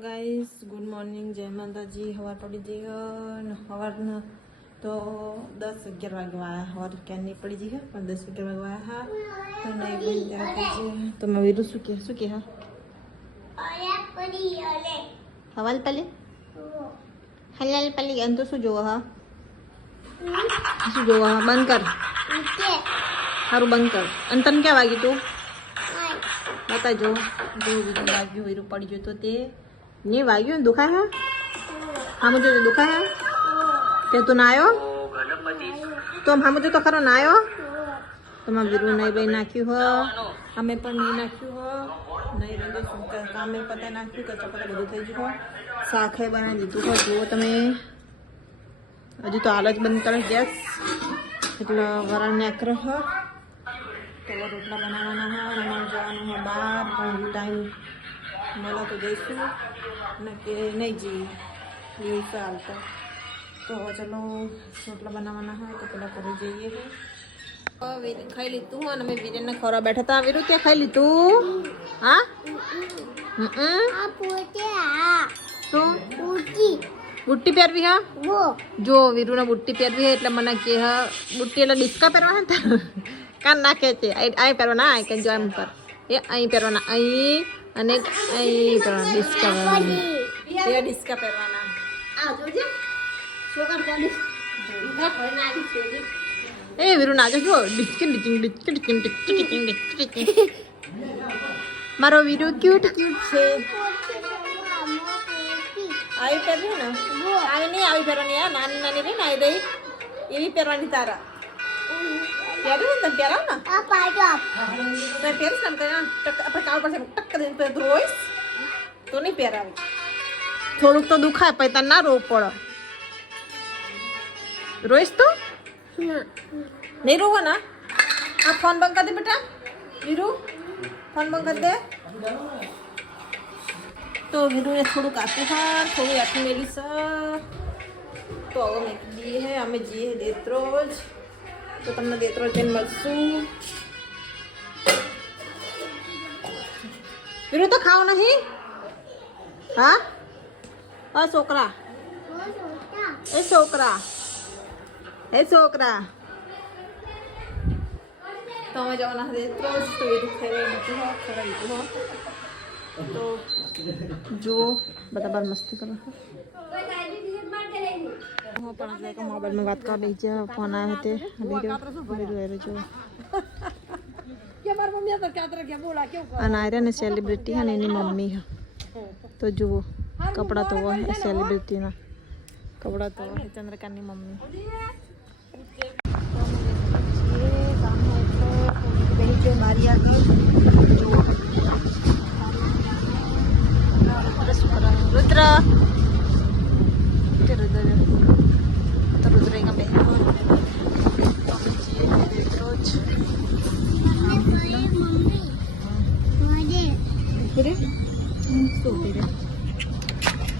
Guys good morning, જય માતાજી. હવાર પડી જઈ ને સવારના તો 10-11 વાગવા આવ્યા. સવાર ક્યાં પડી જઈ પણ 10-11 વાગવા આવ્યા. તો નહીં બની જાય તો મેં વીરું શું કે હા હવાલ પલી હલાલ પલી અંતો શું જોવો હા શું જોવો હા બંધ કર સારું બંધ કર. અને તને ક્યાં વાગ્યું તું બતાજો. જો વાગ્યું વીરું પડી ગયું તો તે નહીં વાગ્યું દુખાય હા હા મુझे तो दुखा है તે તું ના આવ્યો તો હા મુझे તો ખરો ના આવ્યો તો મારે વીરું નહીં ભાઈ નાખ્યું હો અમે પણ નહીં નાખ્યું હો નહીં રંગે કામે પતા નાખ્યું કચા પતા બધું થઈ ગયું હો. શાકે બનાવી દીધું હો. જુઓ તમે હજુ તો હાલ જ બંધ કરે ગેસ એટલે વરાળ નાખરો હો. તો રોટલા બનાવવાના હા રમણ જવાનું હા બહાર પણ ટાઈમ મળે તો જઈશું ને કે નહીં જઈએ એવું ચાલતો. તો ચલો રોટલા બનાવવાના હોય તો પેલા કરી જઈએ. ખાઈ લીધું હો અને અમે વીરેને ખોરા બેઠા હતા. વીરુ ત્યાં ખાઈ લીધું હા શું બુટ્ટી પહેરવી હા જો વીરુને બુટ્ટી પહેરવી હે એટલે મને કે હા બુટ્ટી એટલે ડિસ્કા પહેરવા હે ને કાન નાખે છે અહીં પહેરવાના આ કે જો એમ પર એ અહીં પહેરવાના અહીં અને અહીં પહેરવાના ડિસ્કા પહેરવાની એ ડિસ્કા પહેરવાના આ જોજે એ વીરુ નાચે જો ડિસ્કિન મારો વીરુ ક્યુટ છે. આવી પહેરવી ને આવી નહીં આવી પહેરવાની યાર નાની નાની રહી ને આવી દઈ એવી પહેરવાની તારા પહેરવી ને તમે પહેરાવ ને તમે પહેરીશ ને આપણે કાળ પાસે ટક કરીને ધોઈશ તો નહીં પહેરાવી. થોડુંક તો દુખાય પછી તને ના રોવું પડે. રોઈશ તો નહીં રોવો ને. આ ફોન બંધ કરી દે બેટા વીરુ ફોન બંધ કરી દે. તો વીરુને થોડુંક આટલું હા થોડું આટલું મેલી સર તો હવે મેં જઈએ હે અમે જઈએ દેત્રોજ. તો તમને દેત્રોજ જઈને મળશું. વીરુ તો ખાવ નહીં હા હા છોકરા એ છોકરા એ છોકરા તો અમે જવાના દેત્રોજ. તો વીરુ ખાઈ લીધું હો ખરા લીધું હો. તો જુઓ બધા બાર મસ્તી કરો હું પણ એટલે કે મોબાઈલમાં વાત કરી રહી છે. ફોન આવ્યો તે અને આર્યા ને સેલિબ્રિટી હે ને એની મમ્મી હે. તો જુઓ કપડાં તો હોય સેલિબ્રિટીના કપડાં તો હોય ચંદ્રકાંતની મમ્મી. મારી આગળ રુદ્ર રુદ્ર અહીંયા બે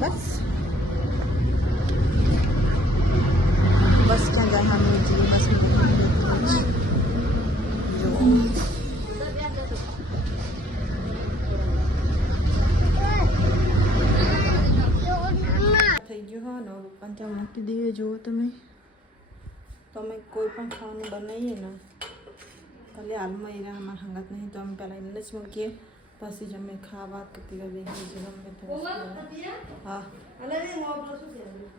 બસ બસ ક્યાં જાય અમે જઈએ બસ જો થઈ ગયું હા ને પંચા મૂકી દઈએ. જુઓ તમે કોઈ પણ ખાવાનું બનાવીએ ને ભલે હાલમાં એના અમારા હંગાત નહીં તો અમે પહેલાં એમને જ મૂકીએ પછી જ અમે ખાવા કરતી ગમે હા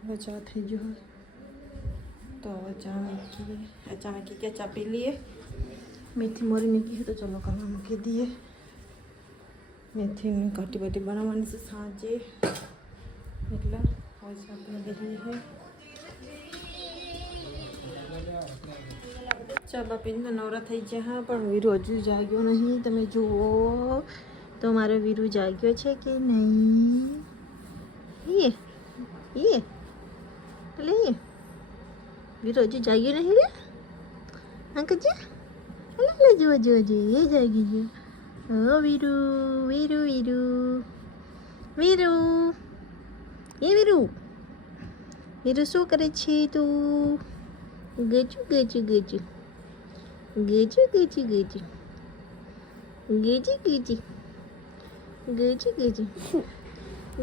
હવે ચા થઈ ગયો. તો હવે ચા મૂકીએ કે ચા પી લઈએ. મેથી મોરી મૂકી તો ચલો કરવા મૂકી દઈએ. મેથીની કાટી બાટી બનાવવાની છે સાંજે એટલે ચા બાપીને નવરા થઈ ગયા હા પણ વીરુ હજુ જાગ્યો નહીં. તમે જુઓ તો મારો વીરુ જાગ્યો છે કે નહીં. વીરુ હજુ જાગ્યો નહીં રે અંકજી જુઓ જુઓ જુઓ એ જાગી ગયો. ઓ વીરુ વીરુ વીરુ વીરુ એ વીરુ વીરુ શું કરે છે તું? ગજુ ગજુ ગજુ ગજુ ગજુ ગજુ ગજુ ગજુ ગજુ ગજુ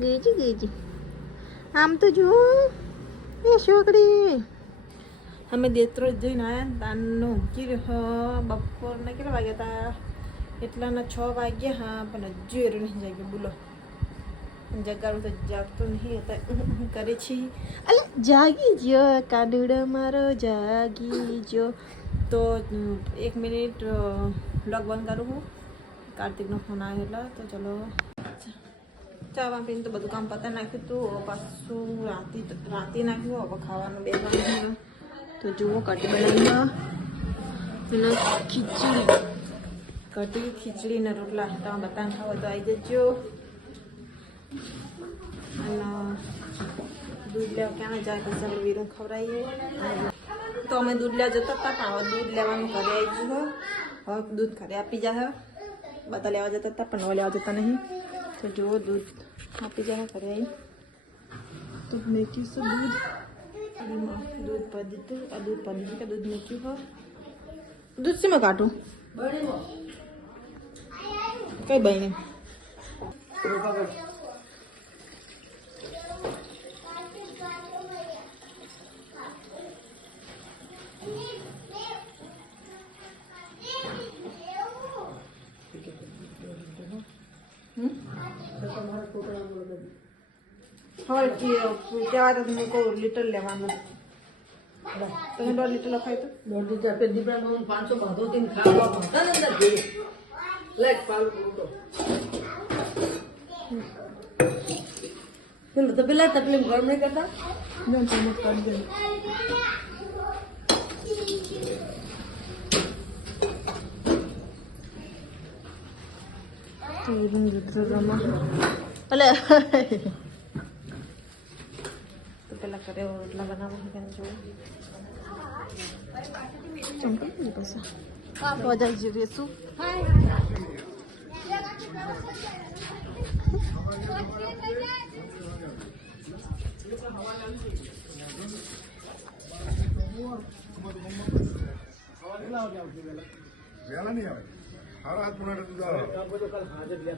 ગીજી આમ તો જુઓ એ છોકરી અમે દેત્રો જઈને આવ્યા ને તાનનો ઊંઘી રહ્યો બપોરના કેટલા વાગ્યા હતા એટલાના 6 વાગ્યા હા પણ હજુ એરું નહીં જાગ્યું બોલો જગાડું તો જાગતો નહીં હતા કરે છે અલે જાગી જો કાદુડો મારો જાગી જો તો 1 મિનિટ બ્લોગ બંધ કરું હું કાર્તિકનો ફોન આવ્યો એટલે તો ચલો ચા પીને તો બધું કામ પતા નાખ્યું હતું પાછું રાતે નાખ્યું હવે ખાવાનું બેસવાનું તો જુઓ કઢી બનાવ્યા અને ખીચડી ખીચડી ને રોટલા તમે બતાને ખાવા તો આવી જજો અને દૂધ લેવા ક્યાં જાય પછી આપણે વીરું ખવડાવીએ તો અમે દૂધ લેવા જતા હતા પણ હવે દૂધ લેવાનું ઘરે આવી ગયું હવે દૂધ ઘરે આપી જાય બધા લેવા જતા હતા પણ હવે લેવા જતા નહીં તો જુઓ દૂધ આપી જાય ઘરે આવી તો મેકીશું દૂધ પર દીધું આ દૂધ પર દીધું કે દૂધ મૂક્યું હો દૂધ શેમાં કાઢું કઈ બહેને હવે કહેવા તો તમે કહું લીટર લેવાનું તમે 1.5 લીટર લખાય તો 1.5 લીટર આપે દીપડા 500 બાંધો તીન ખાવા બધા ને અંદર જોઈએ લાઈક પાલ તો પેલા તકલીફ ઘર નહીં કરતા ના તમે કરી દે ભલે તો પેલા કરે રોટલા બનાવવા કેમ જો ચમકી પછી વધારે જોઈએ શું વેલા નહીં આવે હારા હાથ પુના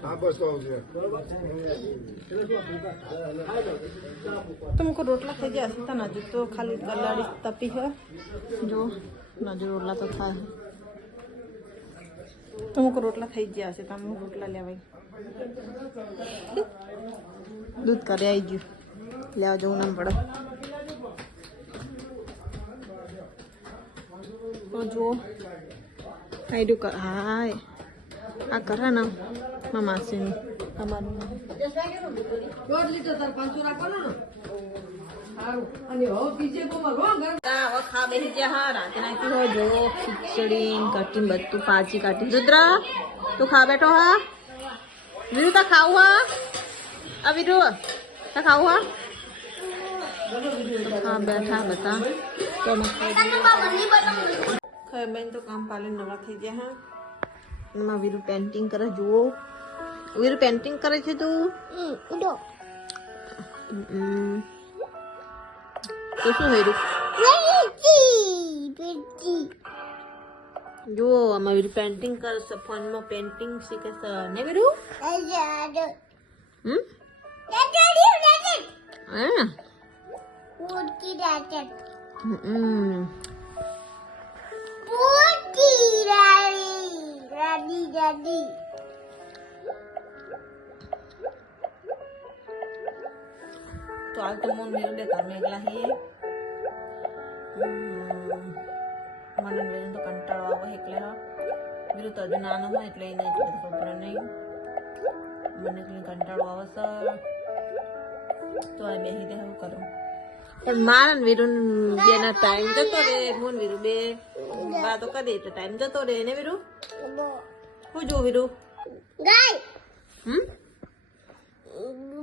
હા બસ તો આવશે तुमको रोटला થઈ ગયા હતા ના તો ખાલી ગલાડી તપી है જો ના જો રોટલા તો થાય तुमको રોટલા થઈ ગયા છે તમે રોટલા લેવાય દૂધ કરે આવી ગયું લેવા જવું ના પડે તો જો આઈડુ કર હાય આ કરા ના માસીની તમારું 1.5 લીટર તાર 500 રાખવાનો ને સારું અને હો પીજે તો મરો હવે ખા બેસી ગયા હા રાતે નાખી હો જો ખીચડી કટી બધું પાછી કાઢી રુદ્ર તું ખા બેઠો હા વીરુ તા ખાવું હા આ વીરુ તા ખાવું હા હા બેઠા બતા તો ખાઈ બેન તો કામ પાલે નવા થઈ ગયા હા એમાં વીરુ પેન્ટિંગ કરે જુઓ વીરુ પેન્ટિંગ કરે છે તું તો શું વીરુ જુઓ આમાં વીરુ પેન્ટિંગ કરે છે ફોનમાં પેન્ટિંગ શીખે છે ને વીરુ तो आज तो मन मेरे बेकार में गला है मन मेरे तो कंटाळो आवे एकले हा मेरे तो अजून नानो है એટલે એને એટલું ખબર નહીં મને કે કંટાળો આવે તો આ બેહી દે હું કરું પણ મારન વીરુ બેના ટાઈમ જતો રે મોન વીરુ બે વાતો કરે તો ટાઈમ જતો રે ને વીરુ હું જો વીરુ ગાય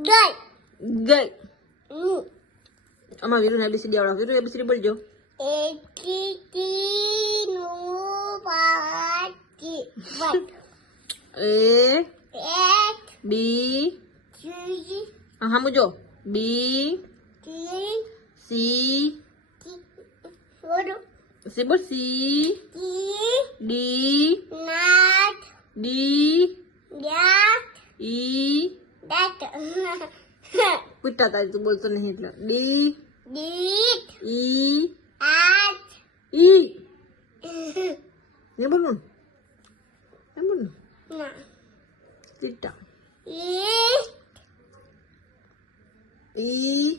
ગાય ગાય અમાર વીરુ ને એબીસીડી આવડે વીરુ એબીસીડી બોલજો A B હા મુજો B C C બોલ C D D E પૂછતા તારી તું બોલતો નહીં એટલે ડી દીટ ઈ આઠ ઈ ને બોલું ને બોલું ના ટીટા ઈટ ઈ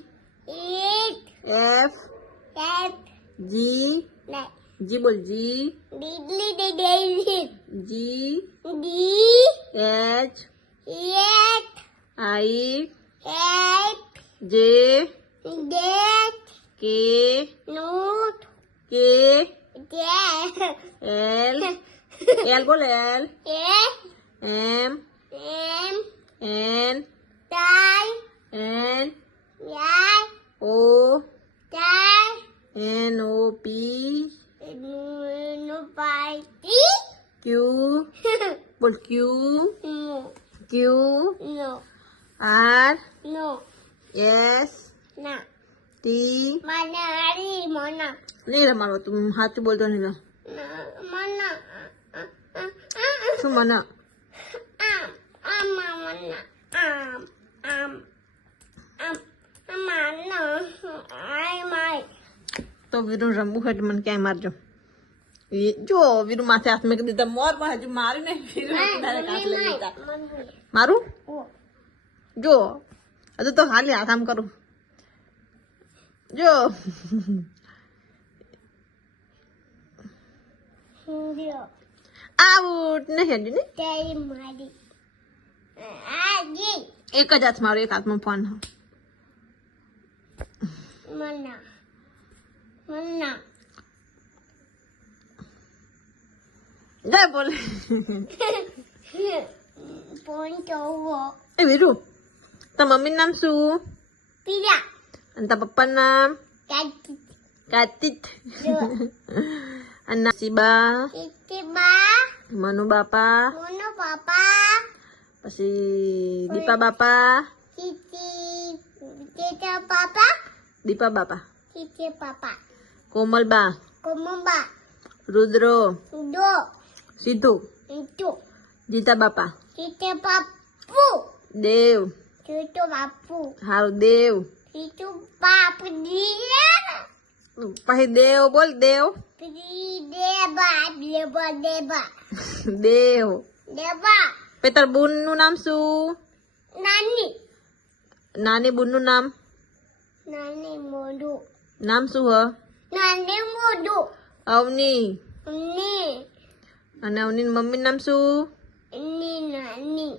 ઈટ એફ એફ જી ના જી બોલ જી દીડલી દે ડેવિડ જી ડી એચ એટ આઈ એટ જે ડેટ કે નોટ કે ડે એલ એલ બોલ એલ એ એમ એમ એન ટાઈ એન યાય ઓ ટાઈ એન ઓ પી નો પાર્ટી ક્યુ બોલ ક્યુ નો ક્યુ નો આર નો એસ ના ટી મને હારી મના નહીં રમાડો તું સાચું બોલતો નહીં લો મના શું મને આમ મના આમ મના આય માય તો વીરુ રમવું હોય તો મને ક્યાંય મારજો જો વીરુ માથે હાથ મેં દીધા મોર પણ હજુ માર્યું ને વીરુ તારે કાચ લઈ લીધા મારું જો હજુ તો ખાલી હાથ આમ કરું જો આઉટ ને હેડી ને તેરી મારી આજી એક જ હાથ મારો એક હાથમાં ફોન મના મના જય બોલે ફોન જોવો એ વીરુ તારા મમ્મીનું નામ શું પીડા અને તારા પપ્પાનું નામ કાકી કાર્તિક જો અને શિબા ઇતિબા મનુ બાપા મોનો પાપા પછી દીપા બાપા તેતા પાપા દીપા બાપા તીતે પાપા કોમલ બા કોમબા રુદ્રો દો સિદ્ધુ તો જીતા બાપા તીતે પાપુ દેવ તીતો બાપુ હારું દેવ તીતો બાપુ દીયા પછી દેવ બોલ દેવ તી દેબા દેબા દેબા દેવ દેબા પેતર બુન નું નામ શું નાની નાની બુન નું નામ નાની મોડું નામ શું હ નાની મોડું અવની ની અને અવની મમ્મી નામ શું ની નાની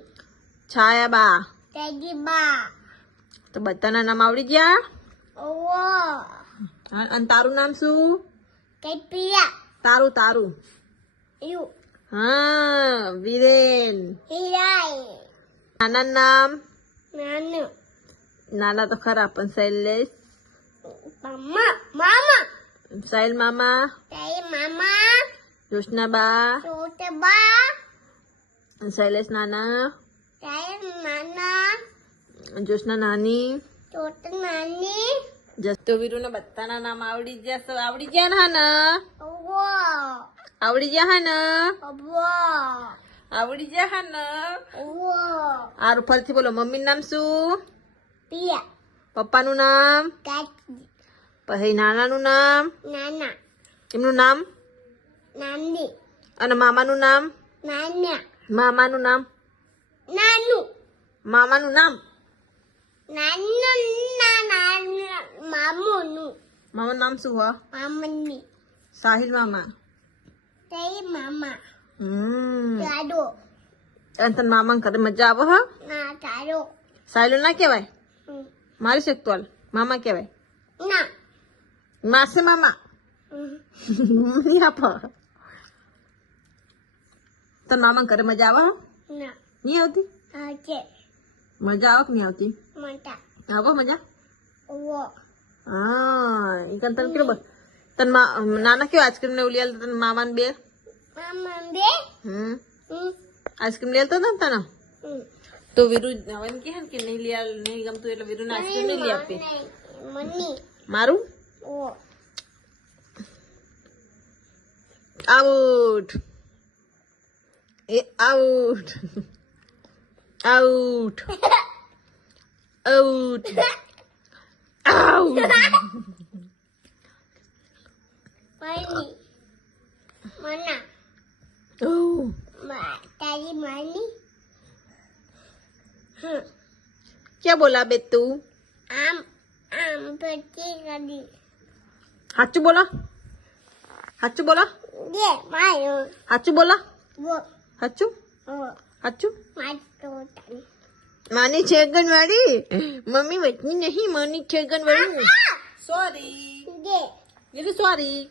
છાયા બા તેજી બા તો બધાના નામ આવડી ગયા ઓવો અને તારું નામ શું કઈ પિયા તારું તારું યુ હા વિરેન હિરાય નાના નામ નાનું નાના તો ખરા પણ શૈલેષ મામા મામા સાહિલ મામા તાઈ મામા જોશના બા છોટે બા શૈલેષ નાના તાઈ નાના જોશના નાની છોટે નાની જસ્તો વીરુને બધાના નામ આવડી ગયા ને હા ને ઓવો આવડી ગયા હા ને ઓવો આવડી ગયા હા ને ઓવો આરું ફરીથી બોલો મમ્મીનું નામ શું પિયા પપ્પાનું નામ કાકી પછી નાનાનું નામ નાના એમનું નામ નાની અને મામાનું નામ નાના મામાનું નામ નાનું મામાનું નામ નાનું નાના મામુનું મામાનું નામ શું હ મામની સાહિલ મામા તાઈ મામા હમ તારો અને તને મામા ઘરે મજા આવે હ ના તારો સાહિલ ના કહેવાય હમ. મારી શકતો હાલ મામા કહેવાય ના માસે મામા હમ. નહીં આપ તને મામા ઘરે મજા આવે હ ના નહીં આવતી આજે મજા આવે કે નહીં આવતી મોટા આવે મજા ઓવો હા એ તને કેટલું બસ તને નાના કેવું આઈસ્ક્રીમ ને ઉલિયાલ તને મામાને બે મામા બે હમ હમ. આઈસ્ક્રીમ લેતો હતો ને તને હમ. તો વીરુ હવે એમ કહે ને કે નહીં લઈ નહીં ગમતું એટલે વીરુને આઈસ્ક્રીમ નહીં લઈ આપતી મની મારું ઓ આઉટ એ આઉટ આઉટ આઉટ આઉટ મની મના Oh. તારી મની क्या बोला बे तू આમ આમ પછી કરી हाचू बोला हाचू बोला દે માયો हाचू बोला વો हाचू ઓ हाचू માતો તને मानी छगन वाली मम्मी वतनी नहीं मानी छगन वाली सॉरी દે ये सॉरी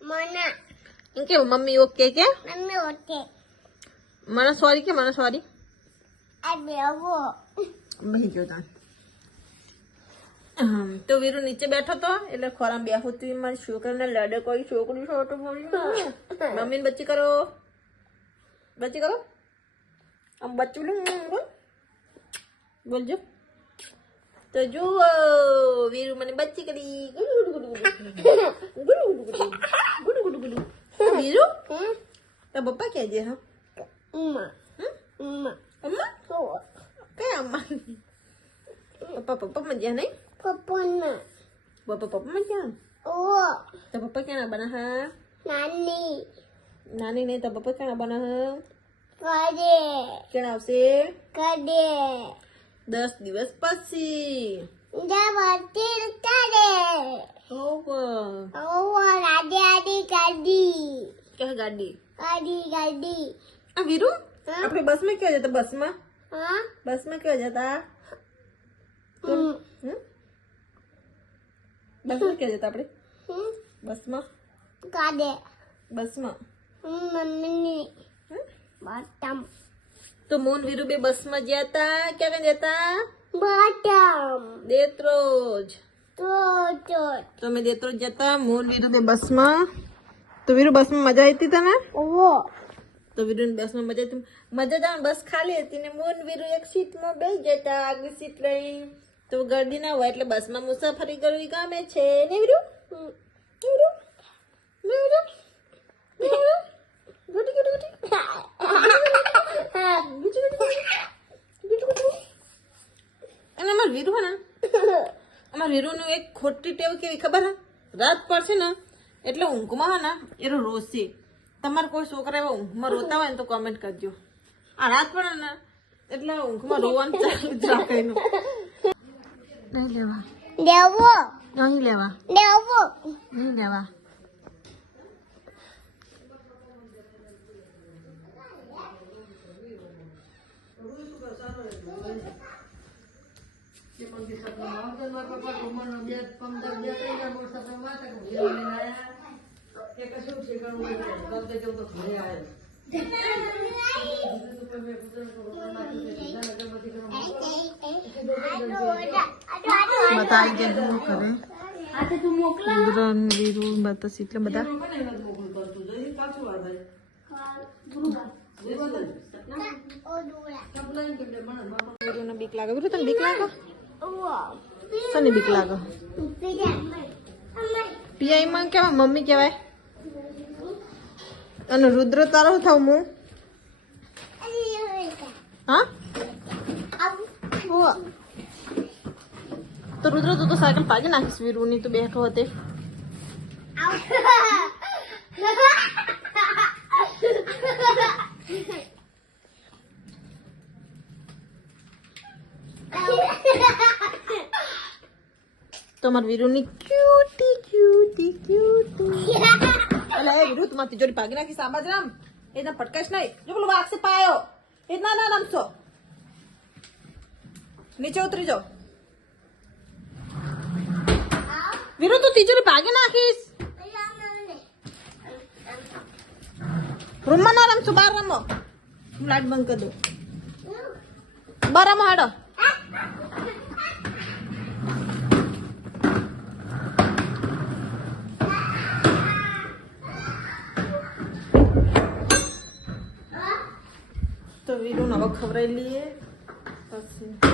મના इनके मम्मी ओके क्या મમ્મી ઓકે मना सॉरी क्या मना सॉरी આ બેવો બહી ગયો તા તો વીરુ નીચે બેઠો તો એટલે ખોરામાં બેહો તું મારી છોકરાને લડે કોઈ છોકરી છોટો બોલી મમ્મીને બચ્ચી કરો આમ બચ્ચું બોલ બોલજો તો જુઓ વીરુ મને બચ્ચી કરી ગુડુ ગુડુ ગુડુ વીરુ તો પપ્પા કહે છે હા ઉમા ઉમા અમ્મા ઓ કયા અમ્મા પપ્પા મજા નહીં પપ્પાના પપ્પા મજા ઓ તો પપ્પા ક્યાં બના હા નાની નાની નહીં તો પપ્પા ક્યાં બના હા કરે ક્યાં આવશે કરે 10 દિવસ પછી જવાતી કરે ઓવર ઓ રાડી આડી ગાડી ક્યાં ગાડી ગાડી આ વીરુ આપણે બસમાં ક્યાં જતા બસમાં હા ક્યાં જતા બસમાં ક્યાં જતા આપણે બસમાં મમ્મીની બાટમ તો મોન વીરુ બે બસમાં ગયા હતા ક્યાં જતા બાટમ દેત્રોજ તો તો અમે દેત્રોજ જતા મોન વીરુ બે બસમાં તો વીરુ બસમાં મજા આવી હતી તને ઓ તો વીરુ બસમાં મજા આવે બસ ખાલી હતી ને મોન વીરુ એક સીટમાં બેસી જતા આગલી સીટ લઈ તો ગરદી ના હોય એટલે બસમાં મુસાફરી કરવી ગમે છે ને વીરુ અને અમાર વીરુ હે ને અમાર વીરુનું એક ખોટી ટેવ કેવી ખબર હે રાત પડશે ને એટલે ઊંઘમાં હે ને એનો રોશે તમારે કોઈ છોકરા એવા ઊંઘમાં રોતા હોય ને તો કોમેન્ટ કરજો આ રાત પડે ને એટલે ઊંઘમાં રોવાનું ચાલુ જ રાખે એનું નહીં લેવા દેવો નહીં લેવા દેવો નહીં લેવા बताई के શું કરે ઉદરન વીરુ બતસ એટલે બધા વીરુને બીક લાગે વીરુ તને બીક લાગે સને બીક લાગે પીઆઈ માં કેવા મમ્મી કહેવાય અને રુદ્ર તારો થાવ હું હા તો રુદ્ર તું તો સાયકલ પાડી નાખીશ વીરુ ની તો બેઠો હતે તમાર વીરુ ની ક્યુટી અલા એ વીરુ તમાર તિજોરી ભાગી નાખી સાબાજ રામ એના પટકાશ નહીં જો પેલો વાઘ સે પાયો એના ના રમશો નીચે ઉતરી જાઓ વીરુ તું તિજોરી ભાગી નાખીશ રૂમમાં ના રમશો બહાર રમો હું લાઈટ બંધ કરી દઉં બહાર રમો હાડો તો વીરુ નવો ખવડાવી લઈએ પછી